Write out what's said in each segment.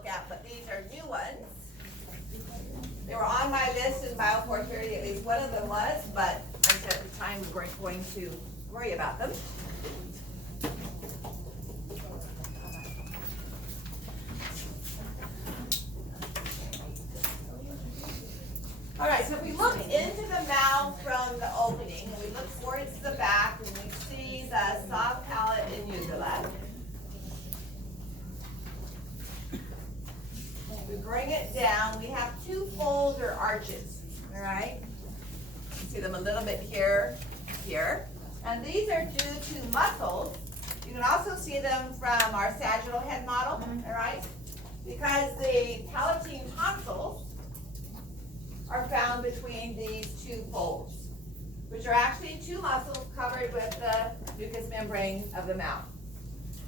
look at, but these are new ones. They were on my list in bioportfolio, at least one of them was, but I said at the time we weren't going to worry about them. All right, so if we look into the mouth from the opening, and we look towards the back, and we see the soft palate and uvula. We bring it down, we have two folds or arches, all right? You see them a little bit here, here. And these are due to muscles. You can also see them from our sagittal head model, all right? Because the palatine tonsils are found between these two folds, which are actually two muscles covered with the mucous membrane of the mouth.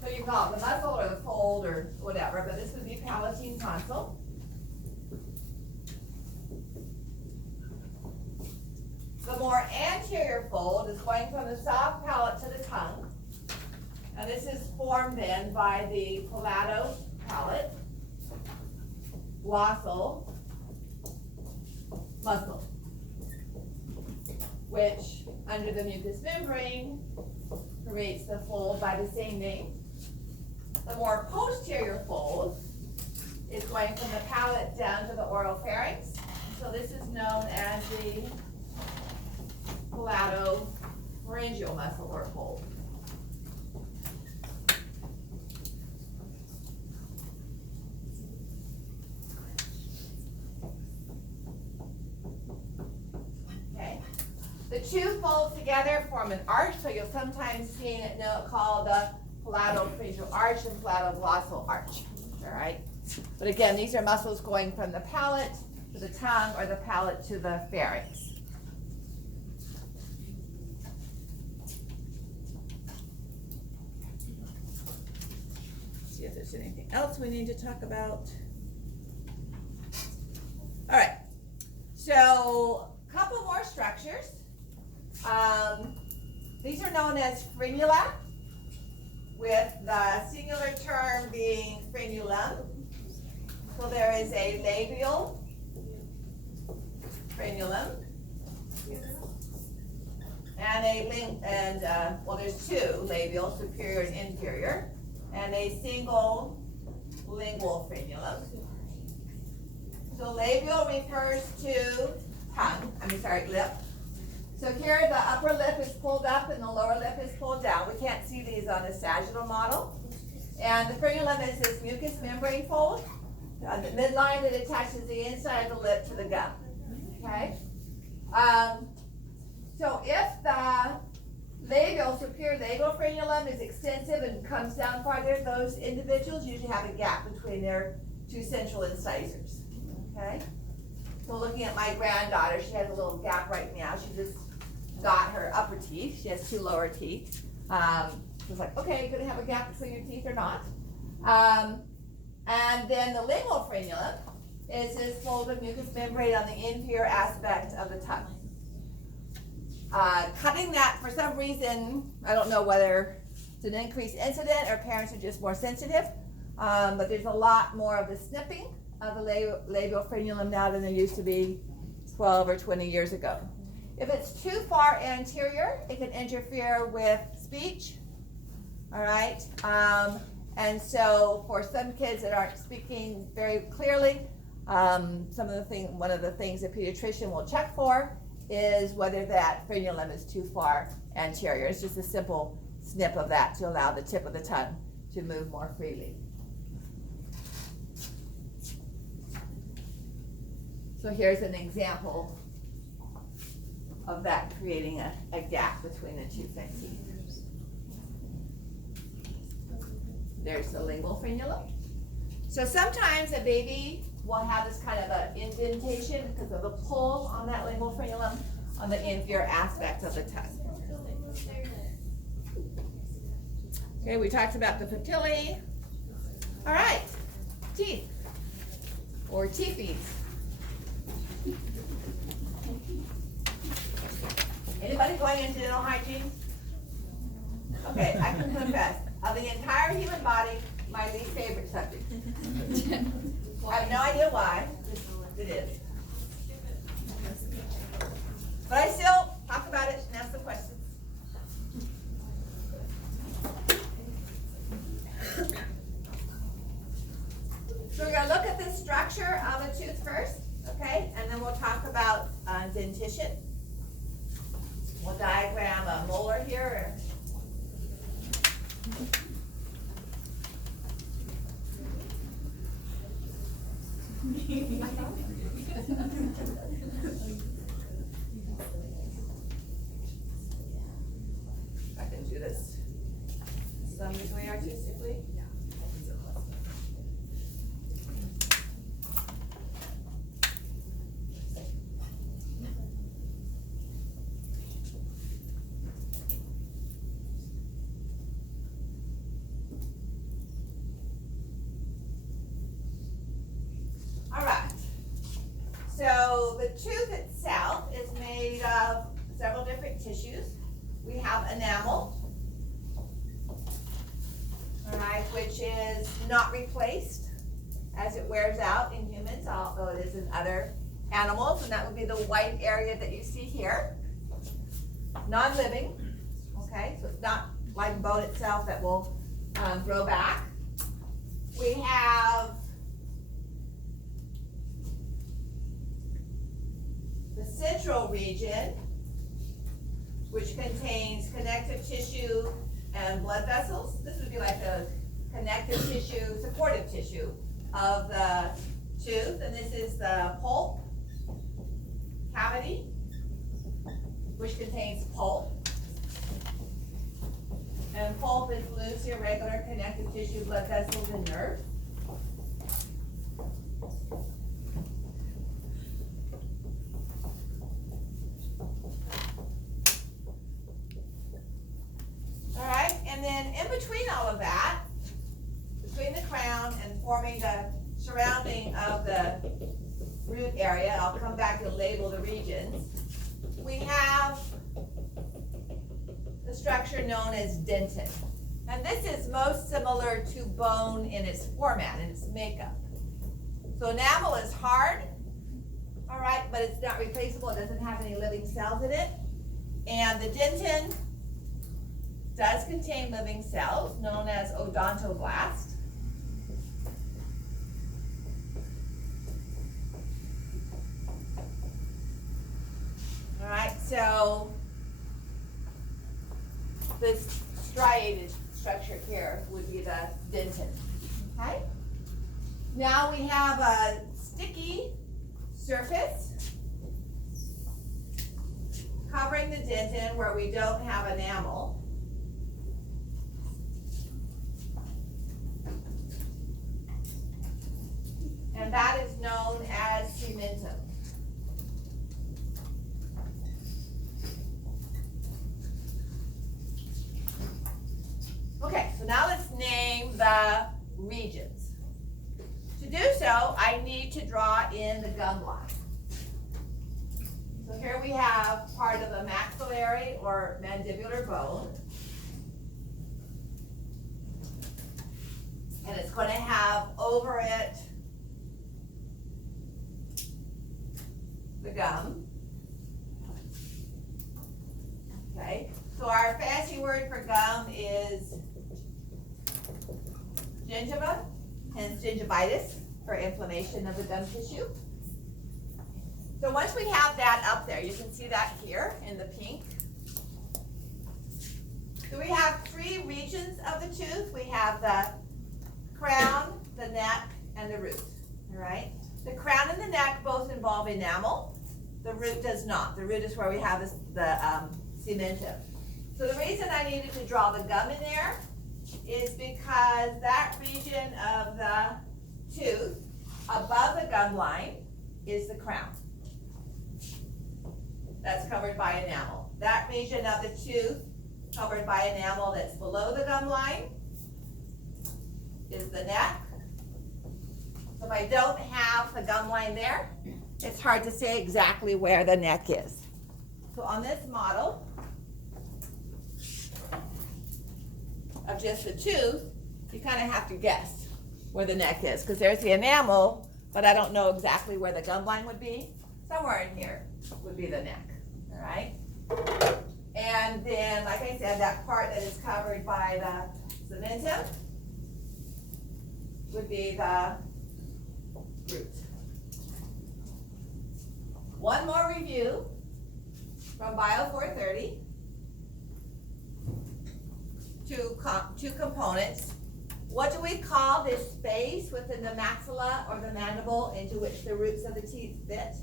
So you call it the muscle or the fold or whatever, but this would be palatine tonsil. The more anterior fold is going from the soft palate to the tongue. And this is formed then by the palatopalate glossal muscle, which under the mucous membrane creates the fold by the same name. The more posterior fold is going from the palate down to the oropharynx. So this is known as the palatopharyngeal muscle or fold. Okay. The two folds together form an arch, so you'll sometimes see it called the palatopharyngeal arch and palatoglossal arch. All right. But again, these are muscles going from the palate to the tongue or the palate to the pharynx. See if there's anything else we need to talk about. All right. So, a couple more structures. These are known as frenula, with the singular term being frenulum. So there is a labial frenulum, and well, there's two, labial, superior and inferior, and a single lingual frenulum. So labial refers to lip. So here the upper lip is pulled up and the lower lip is pulled down. We can't see these on the sagittal model. And the frenulum is this mucous membrane fold, the midline that attaches the inside of the lip to the gum. Okay? So if the superior labial frenulum is extensive and comes down farther, those individuals usually have a gap between their two central incisors. Okay? So looking at my granddaughter, she has a little gap right now. She just got her upper teeth. She has two lower teeth. It's like, okay, you're going to have a gap between your teeth or not. And then the lingual frenulum is this fold of mucous membrane on the inferior aspect of the tongue. Cutting that, for some reason, I don't know whether it's an increased incident or parents are just more sensitive, but there's a lot more of the snipping of the labial frenulum now than there used to be 12 or 20 years ago. If it's too far anterior, it can interfere with speech, all right? And so for some kids that aren't speaking very clearly, one of the things a pediatrician will check for is whether that frenulum is too far anterior. It's just a simple snip of that to allow the tip of the tongue to move more freely. So here's an example of that creating a gap between the two front teeth. There's the lingual frenulum. So sometimes a baby will have this kind of an indentation because of a pull on that lingual frenulum on the inferior aspect of the tongue. Okay, we talked about the papillae. All right, teeth or teethies. Anybody going into dental hygiene? Okay, I can confess, of the entire human body, my least favorite subject. I have no idea why. It is. But I still talk about it and ask some questions. So we're going to look at the structure of a tooth first, okay? And then we'll talk about dentition. We'll diagram a molar here. I can do this some degree artistically. All right. So the tooth itself is made of several different tissues. We have enamel, all right, which is not replaced as it wears out in humans, although it is in other animals, and that would be the white area that you see here. Non-living, okay, so it's not like bone itself that will grow back. We have the central region, which contains connective tissue and blood vessels. This would be like the connective tissue, supportive tissue of the tooth. And this is the pulp cavity, which contains pulp. And pulp is loose, irregular connective tissue, blood vessels, and nerves. All right, and then in between all of that, between the crown and forming the surrounding of the root area, I'll come back and label the regions, we have the structure known as dentin. And this is most similar to bone in its format, in its makeup. So enamel is hard, all right, but it's not replaceable. It doesn't have any living cells in it. And the dentin does contain living cells known as odontoblasts. All right, so this striated structure here would be the dentin. Okay? Now we have a sticky surface covering the dentin where we don't have enamel. And that is known as cementum. Okay, so now let's name the regions. To do so, I need to draw in the gum line. So here we have part of a maxillary or mandibular bone. And it's going to have over it the gum. Okay, so our fancy word for gum is gingiva, hence gingivitis, for inflammation of the gum tissue. So once we have that up there, you can see that here in the pink. So we have three regions of the tooth. We have the crown, the neck, and the root, all right? The crown and the neck both involve enamel. The root does not. The root is where we have the cementum. So the reason I needed to draw the gum in there is because that region of the tooth above the gum line is the crown. That's covered by enamel. That region of the tooth covered by enamel that's below the gum line is the neck. So if I don't have the gum line there, it's hard to say exactly where the neck is. So on this model of just the tooth, you kind of have to guess where the neck is, because there's the enamel but I don't know exactly where the gum line would be. Somewhere in here would be the neck, all right? And then, like I said, that part that is covered by the cementum would be the root. One more review from Bio 430. Two components. What do we call this space within the maxilla or the mandible into which the roots of the teeth fit?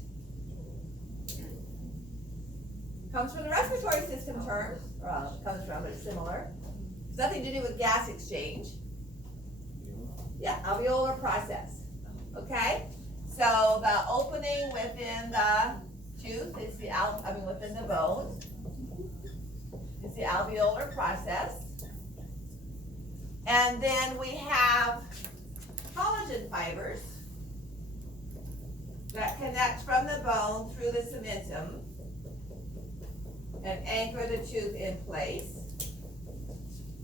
Comes from the respiratory system term. Well, it comes from, but it's similar. It's nothing to do with gas exchange. Yeah, alveolar process. Okay? So the opening within the tooth is within the bone is the alveolar process. And then we have collagen fibers that connect from the bone through the cementum and anchor the tooth in place.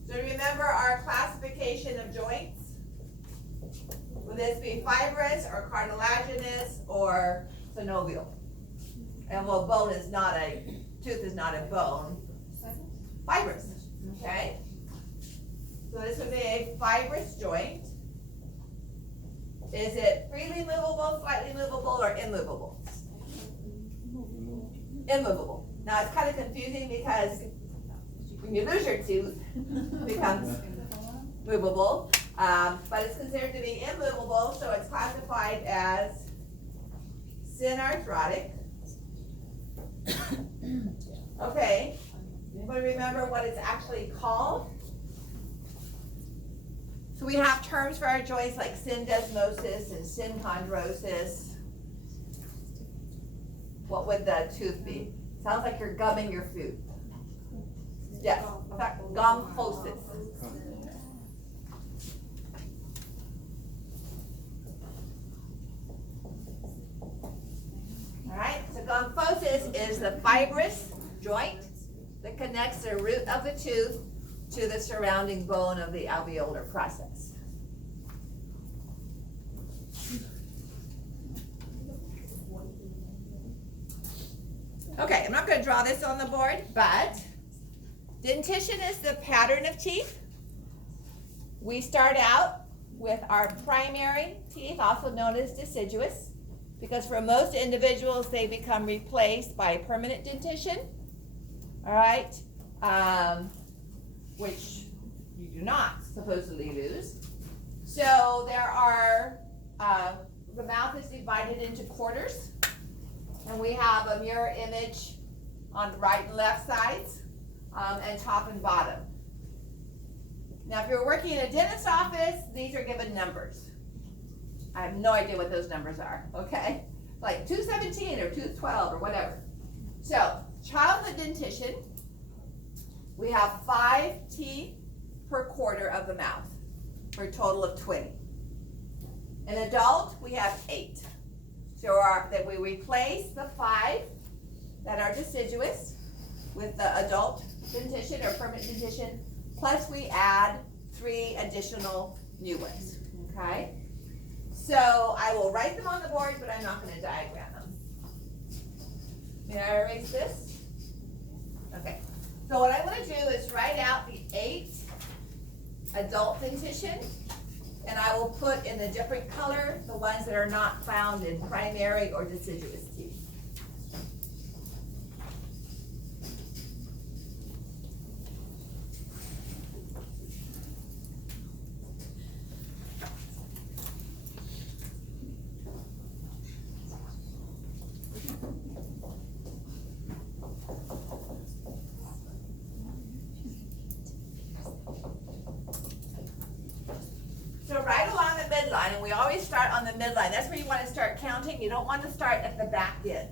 So remember our classification of joints? Will this be fibrous or cartilaginous or synovial? And well, tooth is not a bone. Fibrous, okay? So this would be a fibrous joint. Is it freely movable, slightly movable, or immovable? Immovable. Now it's kind of confusing because when you lose your tooth, it becomes movable, but it's considered to be immovable, so it's classified as synarthrotic. Okay, anybody remember what it's actually called? So we have terms for our joints like syndesmosis and synchondrosis. What would the tooth be? Sounds like you're gumming your food. Yes, in fact, gumfosis. All right, so gumfosis is the fibrous joint that connects the root of the tooth to the surrounding bone of the alveolar process. Okay, I'm not going to draw this on the board, but dentition is the pattern of teeth. We start out with our primary teeth, also known as deciduous, because for most individuals, they become replaced by permanent dentition, all right, which you do not supposedly lose. So there are, the mouth is divided into quarters. And we have a mirror image on the right and left sides, and top and bottom. Now, if you're working in a dentist's office, these are given numbers. I have no idea what those numbers are, okay? Like 217 or 212 or whatever. So, childhood dentition, we have 5 teeth per quarter of the mouth, for a total of 20. In adult, we have 8. So that we replace the 5 that are deciduous with the adult dentition or permanent dentition, plus we add 3 additional new ones, okay? So I will write them on the board, but I'm not going to diagram them. May I erase this? Okay. So what I'm going to do is write out the 8 adult dentition, and I will put in a different color the ones that are not found in primary or deciduous teeth. And we always start on the midline. That's where you want to start counting. You don't want to start at the back end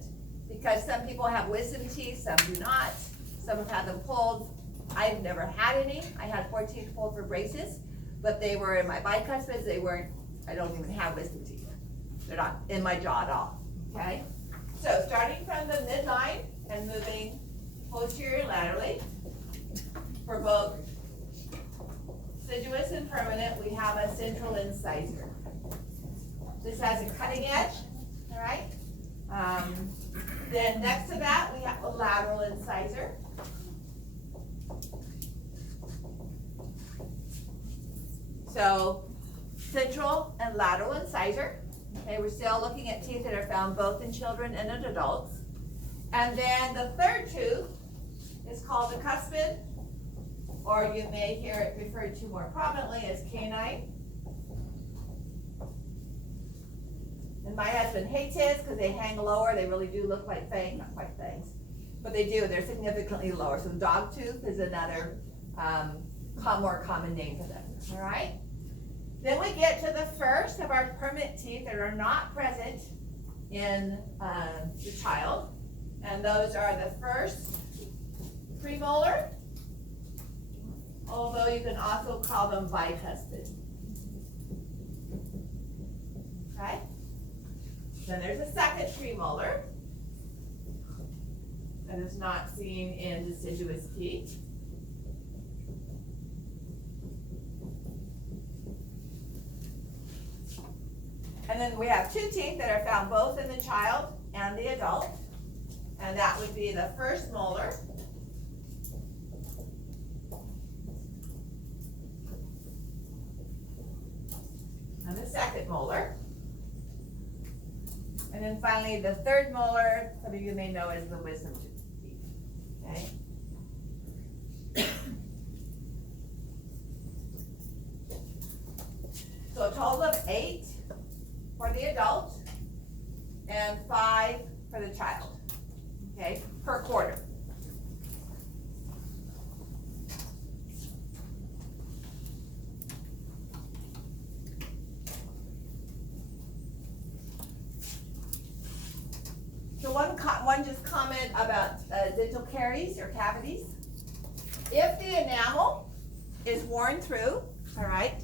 because some people have wisdom teeth, some do not. Some have had them pulled. I've never had any. I had 4 teeth pulled for braces, but they were in my bicuspids. They weren't, I don't even have wisdom teeth. They're not in my jaw at all, okay? So starting from the midline and moving posterior laterally for both deciduous and permanent, we have a central incisor. This has a cutting edge, all right? Then next to that, we have a lateral incisor. So central and lateral incisor. Okay, we're still looking at teeth that are found both in children and in adults. And then the third tooth is called the cuspid, or you may hear it referred to more prominently as canine. And my husband hates his because they hang lower. They really do look like fangs, not quite fangs, but they do. They're significantly lower. So dog tooth is another more common name for them. All right. Then we get to the first of our permanent teeth that are not present in the child, and those are the first premolar, although you can also call them bicuspid. Okay. Then there's a second premolar that is not seen in deciduous teeth. And then we have two teeth that are found both in the child and the adult, and that would be the first molar and the second molar. And then finally, the third molar, some of you may know as the wisdom tooth. Okay. So a total of 8 for the adult and 5 for the child. Okay, per quarter. So one just comment about dental caries or cavities. If the enamel is worn through, all right,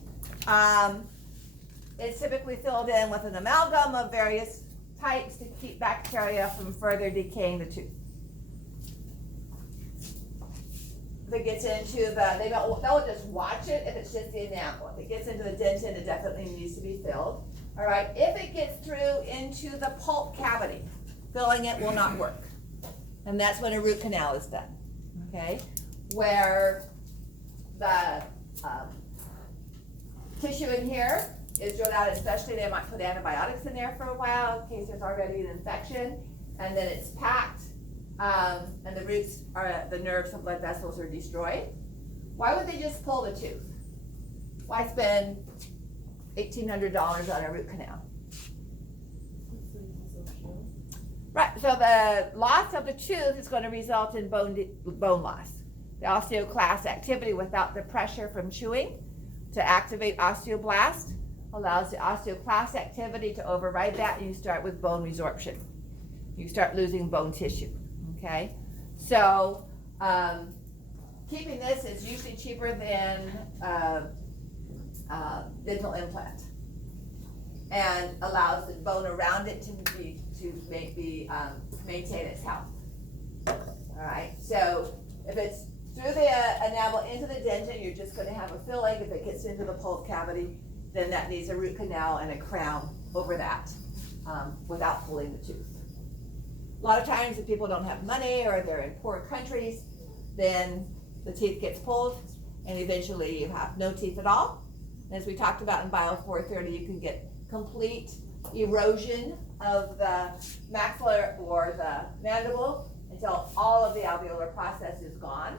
it's typically filled in with an amalgam of various types to keep bacteria from further decaying the tooth. If it gets into they'll just watch it if it's just the enamel. If it gets into the dentin, it definitely needs to be filled. All right, if it gets through into the pulp cavity, filling it will not work. And that's when a root canal is done, okay? Where the tissue in here is drilled out, especially they might put antibiotics in there for a while in case there's already an infection, and then it's packed, and the roots are, the nerves and blood vessels are destroyed. Why would they just pull the tooth? Why spend $1,800 on a root canal? Right, so the loss of the tooth is going to result in bone loss. The osteoclast activity without the pressure from chewing to activate osteoblast allows the osteoclast activity to override that, and you start with bone resorption. You start losing bone tissue, okay? So keeping this is usually cheaper than dental implant, and allows the bone around it to maintain its health. All right, so if it's through the enamel into the dentin, you're just going to have a filling. If it gets into the pulp cavity, then that needs a root canal and a crown over that without pulling the tooth. A lot of times if people don't have money or they're in poor countries, then the teeth gets pulled and eventually you have no teeth at all. And as we talked about in Bio 430, you can get complete erosion of the maxilla or the mandible until all of the alveolar process is gone.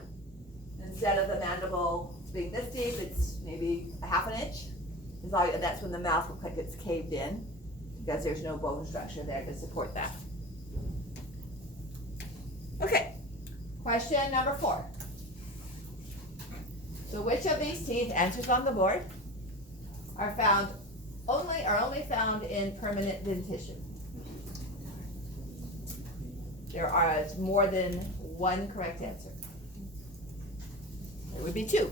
Instead of the mandible being this deep, it's maybe a ½ an inch. And that's when the mouth looks like it's caved in because there's no bone structure there to support that. Okay, question number 4. So which of these teeth, answers on the board, are only found in permanent dentition? There are more than one correct answer. There would be 2.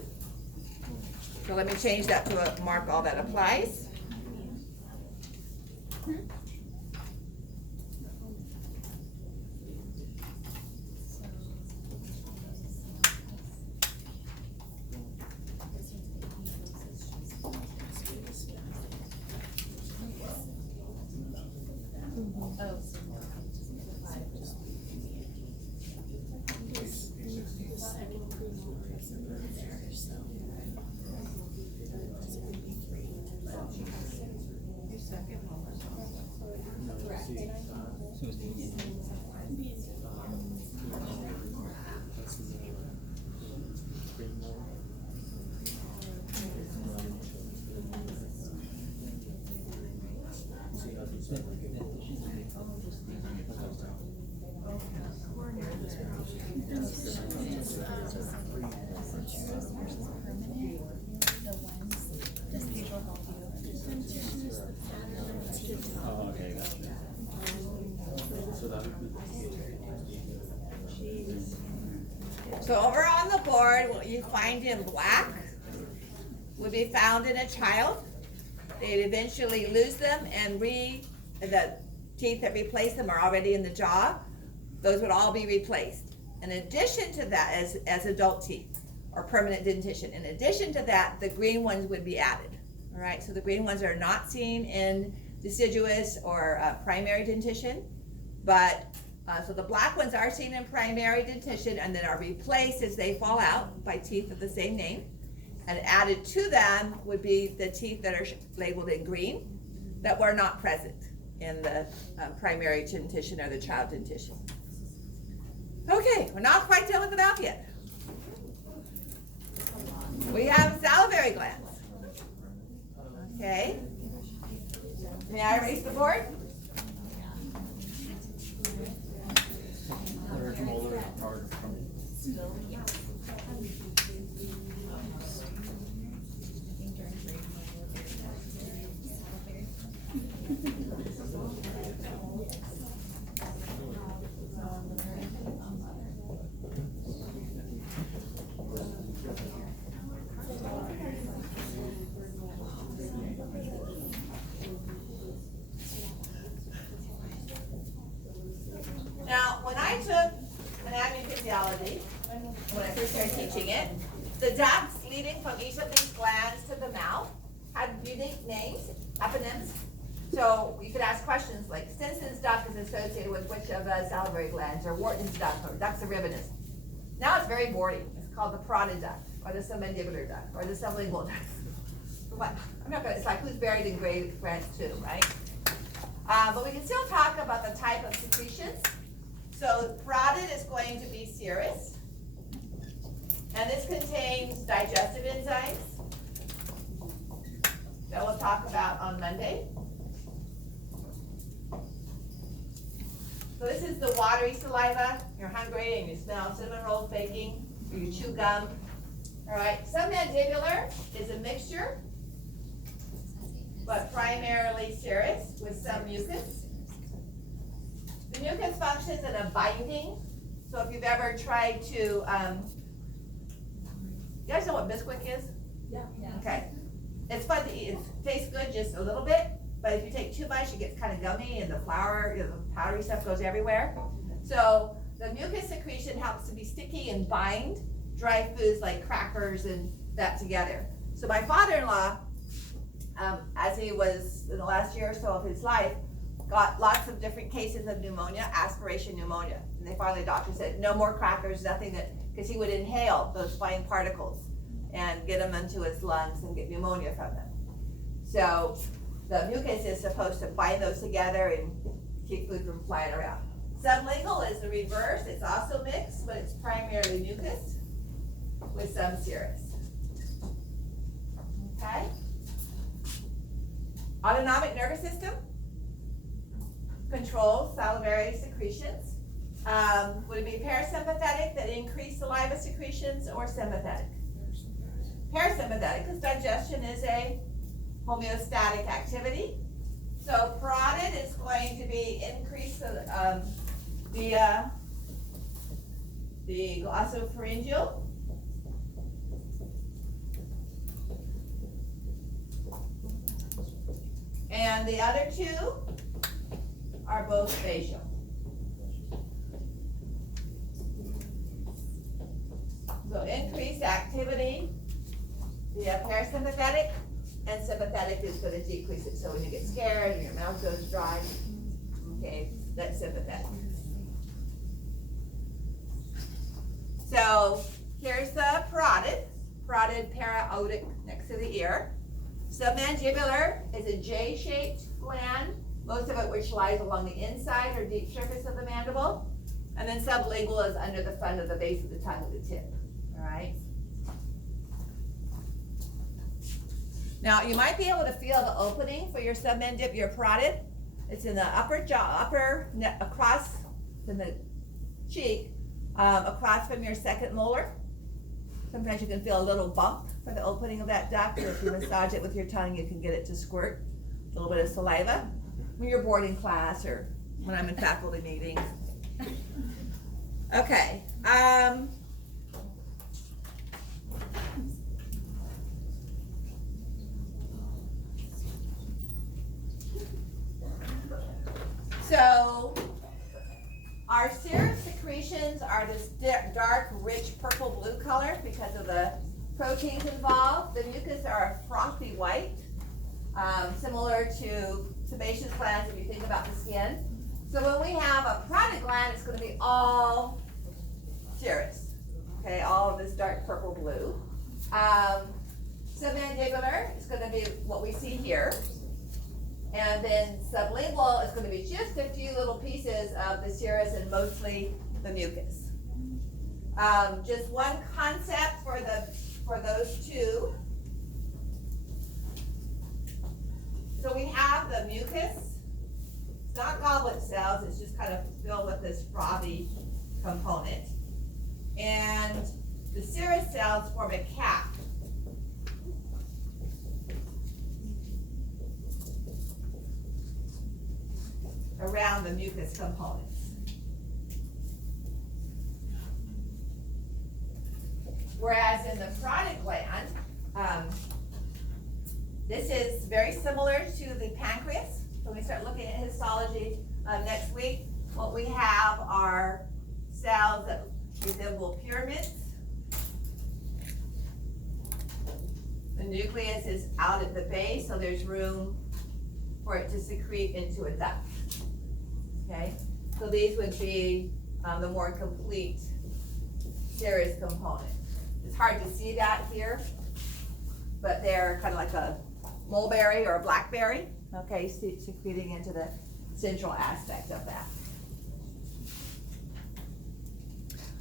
So let me change that to a mark all that applies. Oh, okay, gotcha. So over on the board, what you find in black would be found in a child. They'd eventually lose them and the teeth that replace them are already in the jaw. Those would all be replaced. In addition to that, as adult teeth or permanent dentition, in addition to that, the green ones would be added. All right, so the green ones are not seen in deciduous or primary dentition, but so the black ones are seen in primary dentition and then are replaced as they fall out by teeth of the same name. And added to them would be the teeth that are labeled in green that were not present in the primary dentition or the child dentition. Okay, we're not quite done with the mouth yet. We have salivary glands. Okay. May I erase the board? Now, when I took anatomy and physiology, when I first started teaching it, the ducts leading from each of these glands to the mouth had unique names, eponyms. So you could ask questions like Stinson's duct is associated with which of the salivary glands, or Wharton's duct, or ductus auriminus. Now it's very boring. It's called the parotid duct, or the submandibular duct, or the sublingual duct. What? I'm not gonna. It's like who's buried in Grant's tomb, right? But we can still talk about the type of secretions. So parotid is going to be serous, and this contains digestive enzymes that we'll talk about on Monday. So this is the watery saliva. You're hungry and you smell cinnamon rolls baking, or you chew gum. All right, submandibular is a mixture, but primarily serous with some mucus. The mucus functions in a binding. So if you've ever tried to, you guys know what Bisquick is? Yeah. Okay. It's fun to eat. It tastes good just a little bit, but if you take too much, it gets kind of gummy and the flour, the powdery stuff goes everywhere. So the mucus secretion helps to be sticky and bind dry foods like crackers and that together. So my father-in-law, as he was in the last year or so of his life, got lots of different cases of pneumonia, aspiration pneumonia. And they finally, the doctor said, no more crackers, nothing that, because he would inhale those fine particles and get them into his lungs and get pneumonia from them. So the mucus is supposed to bind those together and keep food from flying around. Sublingual is the reverse. It's also mixed, but it's primarily mucus with some serous. Okay? Autonomic nervous system controls salivary secretions. Would it be parasympathetic that increase saliva secretions, or sympathetic? Parasympathetic, because digestion is a homeostatic activity. So parotid is going to be increased via the glossopharyngeal. And the other two are both facial. So increased activity via parasympathetic, and sympathetic is going to decrease it. So when you get scared and your mouth goes dry, okay, that's sympathetic. So here's the parotid paraotic next to the ear. Submandibular is a J-shaped gland, most of it which lies along the inside or deep surface of the mandible. And then sublingual is under the front of the base of the tongue at the tip, all right? Now, you might be able to feel the opening for your submandibular parotid. It's in the upper jaw, across from the cheek, across from your second molar. Sometimes you can feel a little bump for the opening of that duct, or if you massage it with your tongue, you can get it to squirt a little bit of saliva when you're boarding class or when I'm in faculty meetings. Okay. So our serous secretions are this dark, rich purple-blue color because of the proteins involved. The mucus are a frothy white, similar to sebaceous glands if you think about the skin. So when we have a parotid gland, it's going to be all serous, okay, all of this dark purple-blue. Submandibular is going to be what we see here. And then sublingual is going to be just a few little pieces of the serous and mostly the mucus. Just one concept for those two. So we have the mucus. It's not goblet cells. It's just kind of filled with this frothy component. And the serous cells form a cap. Around the mucus components. Whereas in the parotid gland, this is very similar to the pancreas. So when we start looking at histology next week, what we have are cells that resemble pyramids. The nucleus is out at the base, so there's room for it to secrete into a duct. Okay, so these would be the more complete serous component. It's hard to see that here, but they're kind of like a mulberry or a blackberry, okay, secreting into the central aspect of that.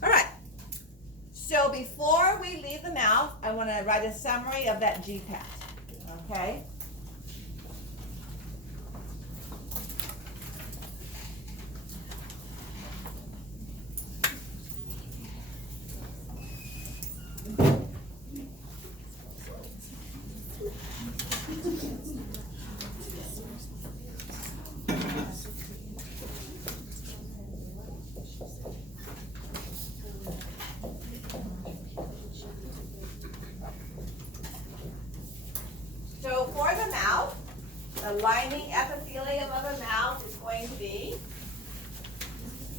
All right, so before we leave the mouth, I want to write a summary of that GPAT, okay? So for the mouth, the lining epithelium of the mouth is going to be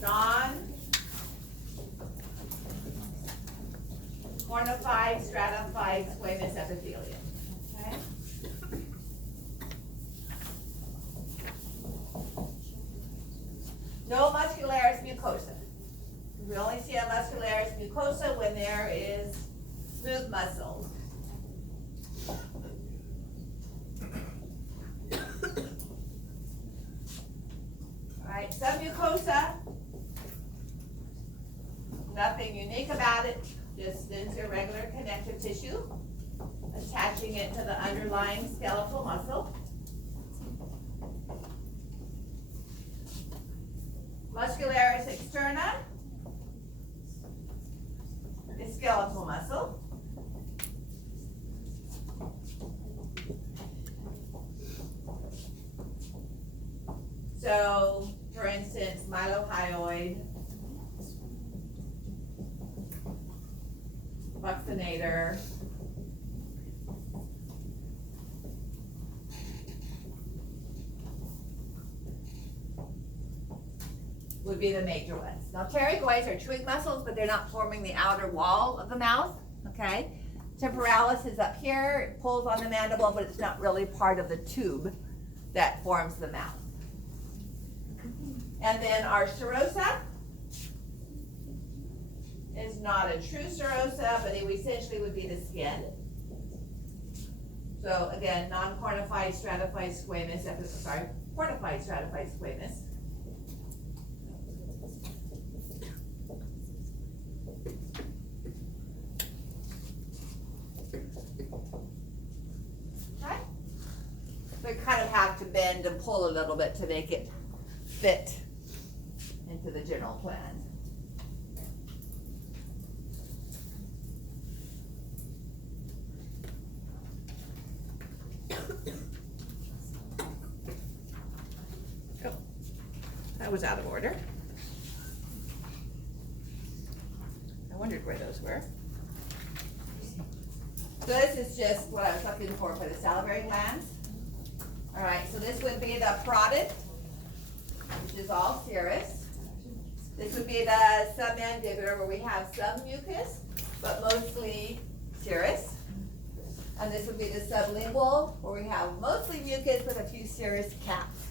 non-cornified, stratified squamous epithelium. Okay? No muscularis mucosa. We only see a muscularis mucosa when there is smooth muscle. Alright, submucosa, nothing unique about it, just this irregular connective tissue, attaching it to the underlying skeletal muscle. Muscularis externa is skeletal muscle. So, for instance, mylohyoid, buccinator, would be the major ones. Now, pterygoids are chewing muscles, but they're not forming the outer wall of the mouth, okay? Temporalis is up here, it pulls on the mandible, but it's not really part of the tube that forms the mouth. And then our serosa is not a true serosa, but it essentially would be the skin. So again, non-cornified stratified squamous, cornified stratified squamous. Okay. So we kind of have to bend and pull a little bit to make it fit into the general plan. Oh, that was out of order. I wondered where those were. So this is just what I was looking for the salivary glands. All right, so this would be the parotid, which is all serous. This would be the submandibular, where we have some mucus, but mostly serous. And this would be the sublingual, where we have mostly mucus with a few serous caps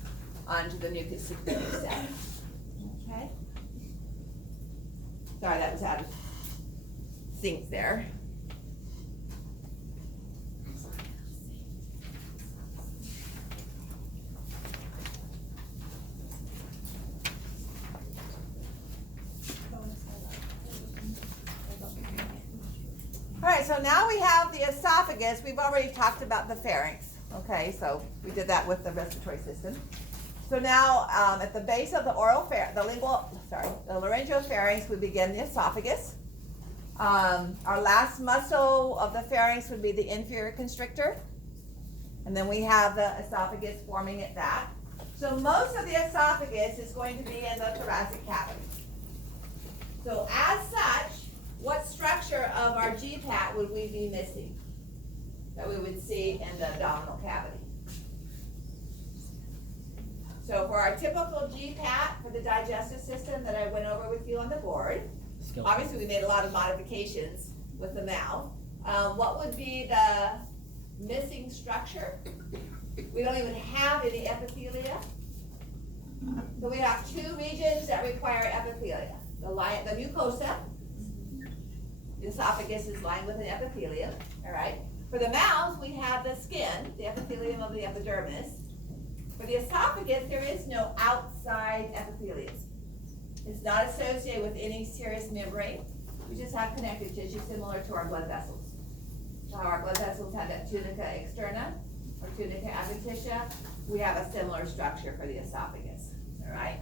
onto the mucus secreting sac. Okay. Sorry, that was out of sync there. All right, so now we have the esophagus. We've already talked about the pharynx. Okay, so we did that with the respiratory system. So now at the base of the the laryngopharynx, we begin the esophagus. Our last muscle of the pharynx would be the inferior constrictor. And then we have the esophagus forming at that. So most of the esophagus is going to be in the thoracic cavity. So as such, what structure of our GPAT would we be missing that we would see in the abdominal cavity? So for our typical GPAT for the digestive system that I went over with you on the board, obviously we made a lot of modifications with the mouth. What would be the missing structure? We don't even have any epithelia. So we have two regions that require epithelia. The mucosa. The esophagus is lined with an epithelium, all right? For the mouth, we have the skin, the epithelium of the epidermis. For the esophagus, there is no outside epithelium. It's not associated with any serous membrane. We just have connective tissue similar to our blood vessels. So our blood vessels have that tunica externa or tunica adventitia. We have a similar structure for the esophagus, all right?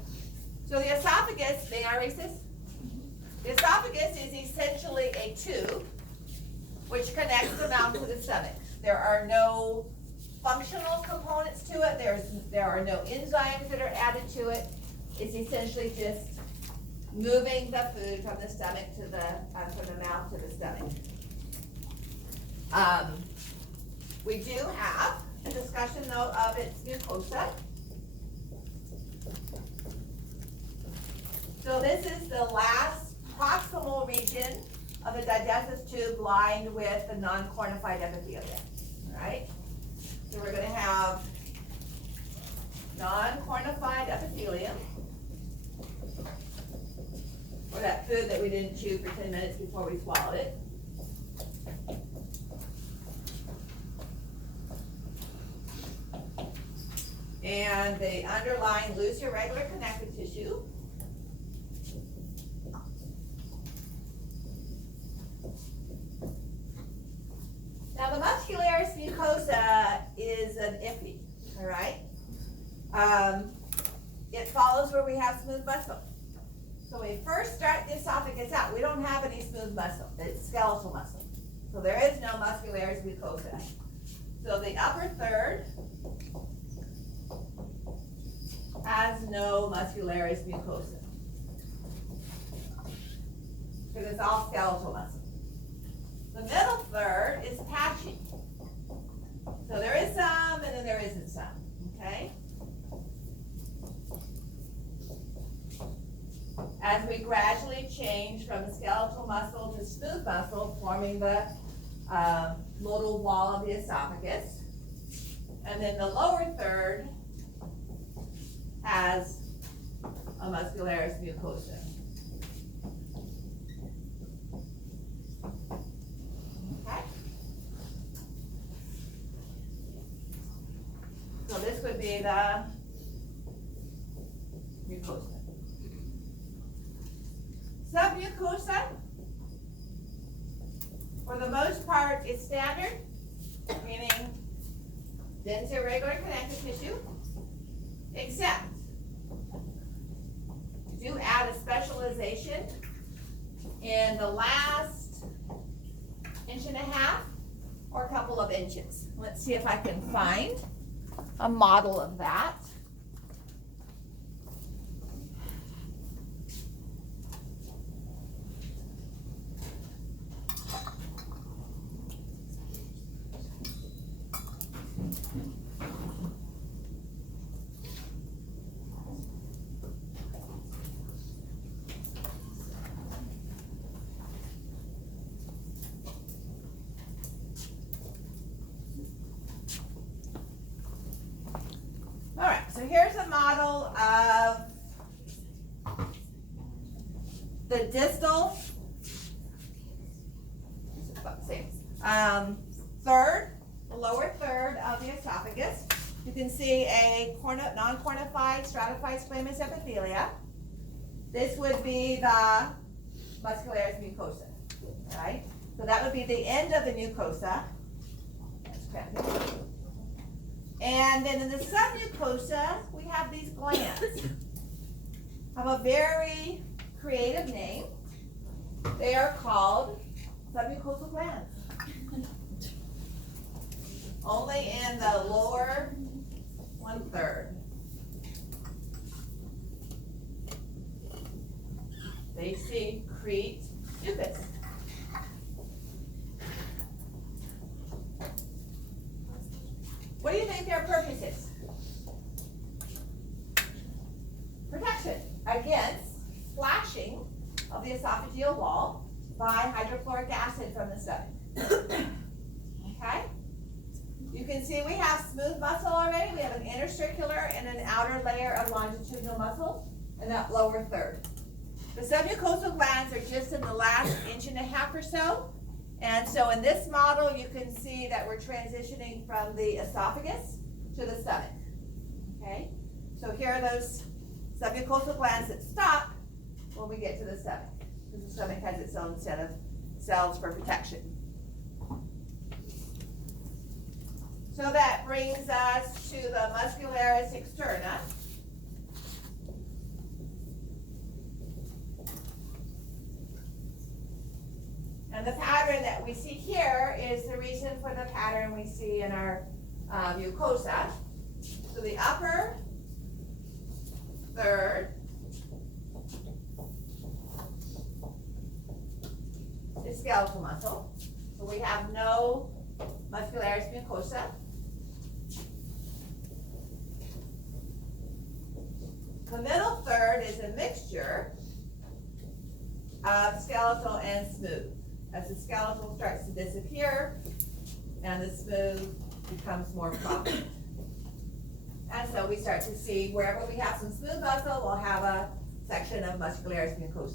So the esophagus, may I erase this? The esophagus is essentially a tube which connects the mouth to the stomach. There are no functional components to it. There are no enzymes that are added to it. It's essentially just moving the food from the stomach to from the mouth to the stomach. We do have a discussion though of its mucosa. So this is the last proximal region of the digestive tube lined with the non-cornified epithelia, all right? So we're gonna have non-cornified epithelium, or that food that we didn't chew for 10 minutes before we swallowed it. And the underlying loose irregular connective tissue. Now the muscularis mucosa is an iffy, all right? It follows where we have smooth muscle. So when we first start the esophagus out, we don't have any smooth muscle. It's skeletal muscle. So there is no muscularis mucosa. So the upper third has no muscularis mucosa, because it's all skeletal muscle. The middle third is patchy. So there is some, and then there isn't some, okay? As we gradually change from the skeletal muscle to smooth muscle, forming the modal wall of the esophagus. And then the lower third has of muscularis mucosa. Okay? So this would be the mucosa. Submucosa, for the most part, is standard, meaning dense irregular connective tissue, except you do add a specialization in the last inch and a half or a couple of inches. Let's see if I can find a model of that. All right, so here's a model of the distal third, the lower third of the esophagus. You can see a non-cornified stratified squamous epithelia. This would be the muscularis mucosa, right? So that would be the end of the mucosa. That's cramping. And then in the submucosa, we have these glands. Have a very creative name. They are called submucosal glands. Only in the lower 1/3. They secrete mucus. What do you think their purpose is? Protection against splashing of the esophageal wall by hydrochloric acid from the stomach. Okay? You can see we have smooth muscle already. We have an intercircular and an outer layer of longitudinal muscle in that lower third. The submucosal glands are just in the last inch and a half or so. And so in this model, you can see that we're transitioning from the esophagus to the stomach. Okay? So here are those submucosal glands that stop when we get to the stomach, because the stomach has its own set of cells for protection. So that brings us to the muscularis externa. And the pattern that we see here is the reason for the pattern we see in our mucosa. So the upper third is skeletal muscle. So we have no muscularis mucosa. The middle third is a mixture of skeletal and smooth. As the skeletal starts to disappear and the smooth becomes more prominent. And so we start to see wherever we have some smooth muscle, we'll have a section of muscularis mucosa.